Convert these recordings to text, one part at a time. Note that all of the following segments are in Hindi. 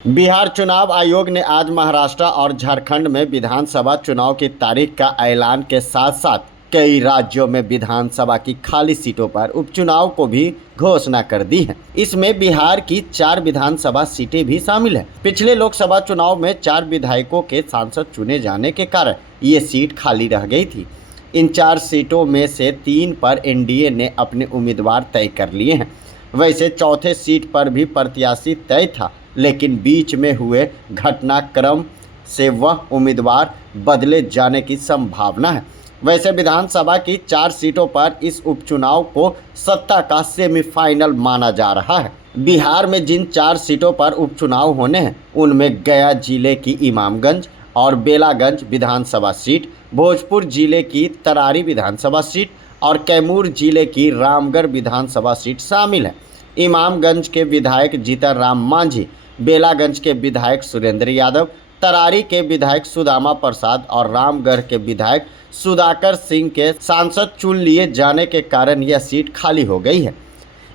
बिहार चुनाव आयोग ने आज महाराष्ट्र और झारखंड में विधानसभा चुनाव की तारीख का ऐलान के साथ साथ कई राज्यों में विधानसभा की खाली सीटों पर उपचुनाव को भी घोषणा कर दी है। इसमें बिहार की 4 विधानसभा सीटें भी शामिल हैं। पिछले लोकसभा चुनाव में 4 विधायकों के सांसद चुने जाने के कारण ये सीट खाली रह गई थी। इन 4 सीटों में से 3 पर एनडीए ने अपने उम्मीदवार तय कर लिए हैं। वैसे चौथे सीट पर भी प्रत्याशी तय था, लेकिन बीच में हुए घटनाक्रम से वह उम्मीदवार बदले जाने की संभावना है। वैसे विधानसभा की 4 सीटों पर इस उपचुनाव को सत्ता का सेमीफाइनल माना जा रहा है। बिहार में जिन 4 सीटों पर उपचुनाव होने हैं उनमें गया जिले की इमामगंज और बेलागंज विधानसभा सीट, भोजपुर जिले की तरारी विधानसभा सीट और कैमूर जिले की रामगढ़ विधानसभा सीट शामिल है। इमामगंज के विधायक जीतनराम मांझी, बेलागंज के विधायक सुरेंद्र यादव, तरारी के विधायक सुदामा प्रसाद और रामगढ़ के विधायक सुधाकर सिंह के सांसद चुन लिए जाने के कारण यह सीट खाली हो गई है।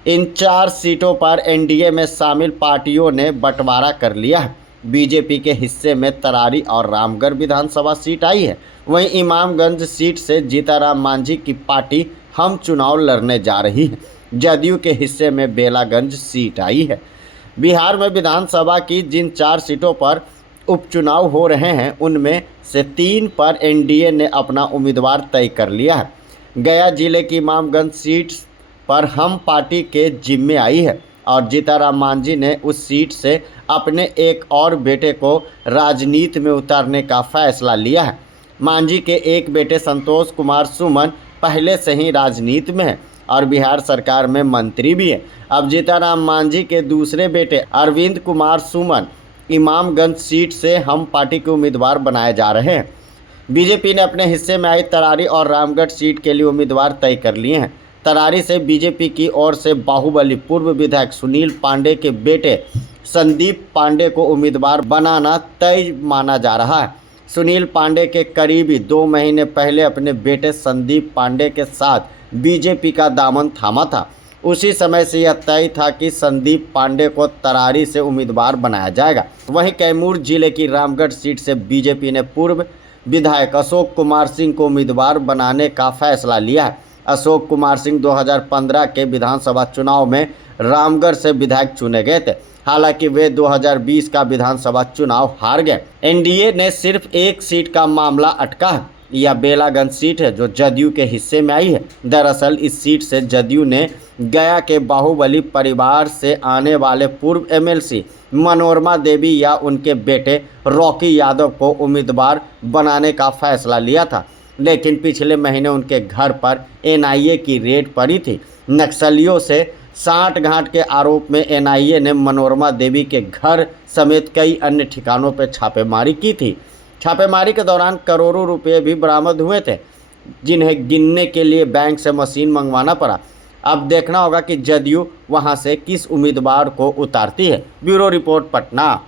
इन 4 सीटों पर एनडीए में शामिल पार्टियों ने बंटवारा कर लिया है। बीजेपी के हिस्से में तरारी और रामगढ़ विधानसभा सीट आई है। वहीं इमामगंज सीट से जीतनराम मांझी की पार्टी हम चुनाव लड़ने जा रही है। जदयू के हिस्से में बेलागंज सीट आई है। बिहार में विधानसभा की जिन 4 सीटों पर उपचुनाव हो रहे हैं उनमें से 3 पर एनडीए ने अपना उम्मीदवार तय कर लिया है। गया जिले की इमामगंज सीट पर हम पार्टी के जिम्मे आई है और जीतनराम मांझी ने उस सीट से अपने एक और बेटे को राजनीति में उतारने का फैसला लिया है। मांझी के एक बेटे संतोष कुमार सुमन पहले से ही राजनीति में है और बिहार सरकार में मंत्री भी है। अब जीतनराम मांझी के दूसरे बेटे अरविंद कुमार सुमन इमामगंज सीट से हम पार्टी के उम्मीदवार बनाए जा रहे हैं। बीजेपी ने अपने हिस्से में आई तरारी और रामगढ़ सीट के लिए उम्मीदवार तय कर लिए हैं। तरारी से बीजेपी की ओर से बाहुबली पूर्व विधायक सुनील पांडे के बेटे संदीप पांडे को उम्मीदवार बनाना तय माना जा रहा है। सुनील पांडे के करीबी 2 महीने पहले अपने बेटे संदीप पांडे के साथ बीजेपी का दामन थामा था। उसी समय से यह तय था कि संदीप पांडे को तरारी से उम्मीदवार बनाया जाएगा। वहीं कैमूर जिले की रामगढ़ सीट से बीजेपी ने पूर्व विधायक अशोक कुमार सिंह को उम्मीदवार बनाने का फैसला लिया है। अशोक कुमार सिंह 2015 के विधानसभा चुनाव में रामगढ़ से विधायक चुने गए थे। हालांकि वे 2020 का विधानसभा चुनाव हार गए। एनडीए ने सिर्फ एक सीट का मामला अटका है। यह बेलागंज सीट है जो जदयू के हिस्से में आई है। दरअसल इस सीट से जदयू ने गया के बाहुबली परिवार से आने वाले पूर्व एमएलसी मनोरमा देवी या उनके बेटे रॉकी यादव को उम्मीदवार बनाने का फैसला लिया था, लेकिन पिछले महीने उनके घर पर एनआईए की रेड पड़ी थी। नक्सलियों से सांठ-गांठ के आरोप में एनआईए ने मनोरमा देवी के घर समेत कई अन्य ठिकानों पर छापेमारी की थी। छापेमारी के दौरान करोड़ों रुपए भी बरामद हुए थे, जिन्हें गिनने के लिए बैंक से मशीन मंगवाना पड़ा। अब देखना होगा कि जदयू वहां से किस उम्मीदवार को उतारती है। Bureau report, Patna.